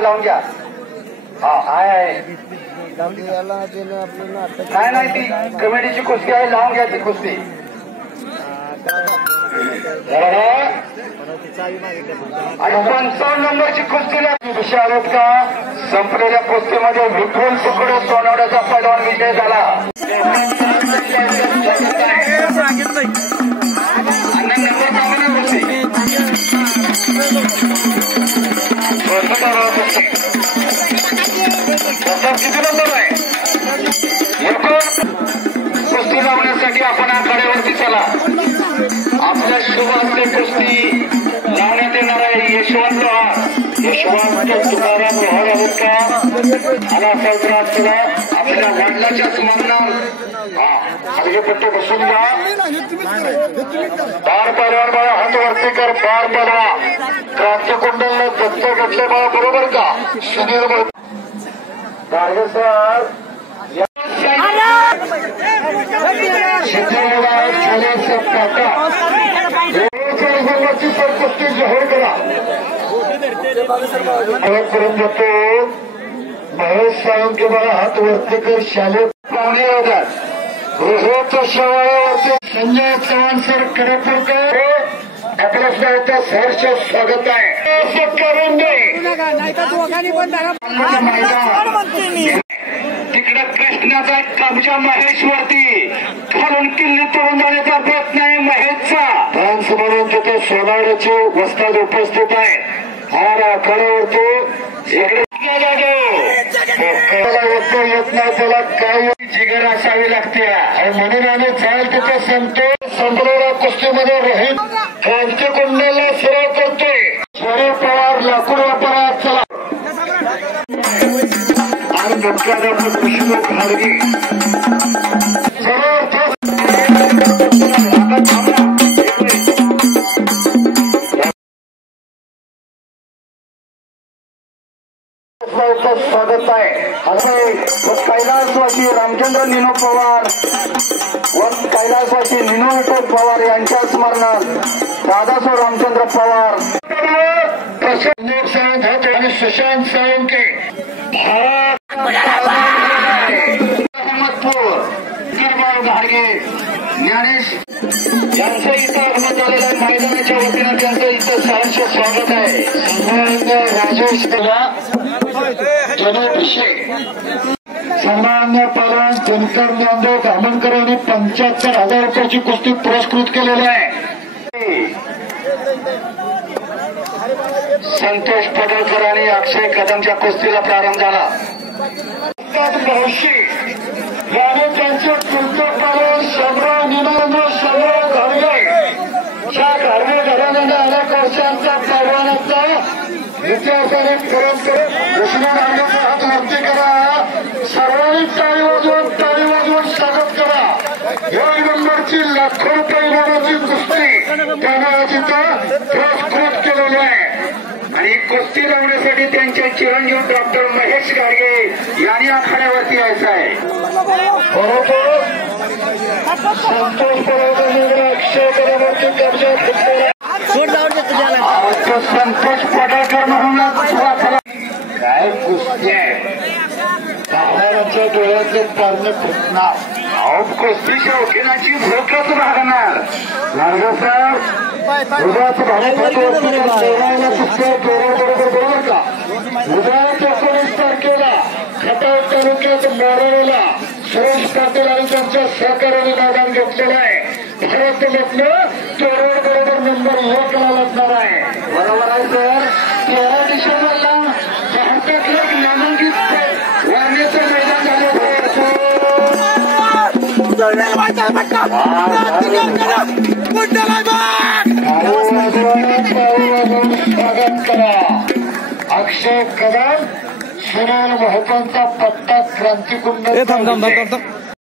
लावून घ्या. हा. नाही नाही ती कुस्ती आहे लावून घ्या ती कुस्ती. आणि पंचावन्न नंबरची कुस्ती लागली विषय आहेत का? संपलेल्या कुस्तीमध्ये विपुल तुकडे सोनवड्याचा पैलवान विजय झाला. किती नंबर आहे कुस्ती लावण्यासाठी आपण आखाड्यावरती चला आपल्या शुभांचे कुस्ती लावण्यात येणार आहे यशवंत लोहार यशवंत तुकाराम लोहार आहेत का आला असाल तुला आपल्या वडिलाच्या स्मरणात हा हलगे पट्टे बसून घ्या. बार पैलवान बाळा हात वरती कर बार पैलवा क्रांतिकुंडलने दत्त घेतले बाळा बरोबर का? सुधीर भाऊ गाडगे सर नंबरची जाहीर करा. करून जातो महेश साळुंके मला हात वरती कर शालेय पाहुणे होतात शेवाळ्यावरती संजय चव्हाण सर कडपूरकर आपल्या शाळेचं सहर्ष स्वागत आहे. असं करून दे. तिकडे कृष्णाचा एक कब्जा महेशवरती खालून किल्ली तोडून जाण्याचा प्रयत्न आहे महेशचा. म्हणून तिथे सोनाड्याचे वस्ताद उपस्थित आहे. हा आखाड्यावरती इकडे. येत नाही त्याला काय जिगर असावी लागते म्हणून आम्ही चाल तिथे संतो कुस्तीमध्ये राहील करतोय पवार लाकूड व्यापारात चला आणि मुख्याध्यापक विष्णू उत्सवाचं स्वागत आहे. असे कैलासवासी रामचंद्र निनो पवार. व कैलासवासी निनो विठोद पवार यांच्या स्मरणात दादासाहेब रामचंद्र पवार. प्रशांत सावंत आणि सुशांत साळुंके अहमदपूर गिरबाळ घाडगे ज्ञानेश यांचं इथं आगमन झालेलं आहे. मैदानाच्या वतीनं त्यांचं इथं सहर्ष स्वागत आहे. राजेश जनभिषेक सन्मान्य पलवान दिनकर ज्ञानदेव धामणकर यांनी पंच्याहत्तर हजार रुपयाची कुस्ती पुरस्कृत केलेली आहे. संतोष पडळकर आणि अक्षय कदमच्या कुस्तीला प्रारंभ झाला. भाऊशी याने त्यांचे तुमचं पालन शंभराव निनंद्र इतिहासाने परंपरा घोषणा घाडगेचा हात वरती करा सर्वांनी टाळी वाजवून टाळी वाजवून स्वागत करा एक नंबरची लाखो रुपये इनामाची कुस्ती त्याने तिथं पुरस्कृत केलेली आहे आणि कुस्ती लावण्यासाठी त्यांचे चिरंजीव डॉक्टर महेश गाडगे यांनी आखाड्यावरती यायचं आहे संतोष पर्यटन अक्षय करावरती कब्जा संतोष पडळकर म्हणून काय कुस्ती आहे तुझ्या डोळ्यातले पारणे फुटणार. अहो शौकीनाची भूकच भागणार. बरोबर का एकोणीस तारखेला खटाव तालुक्यात मोरवला सुरेश पाटील आणि त्यांच्या सहकार्याने मैदान घेतलेलं आहे. भारत लग्न चोरवड बरोबर नंबर एक लागणार आहे. बरोबर आहे सर. तेरा स्वागत करा अक्षय कदम सुनील मोहितांचा पत्ता क्रांतिकुंड थांब थांब थांब थांब.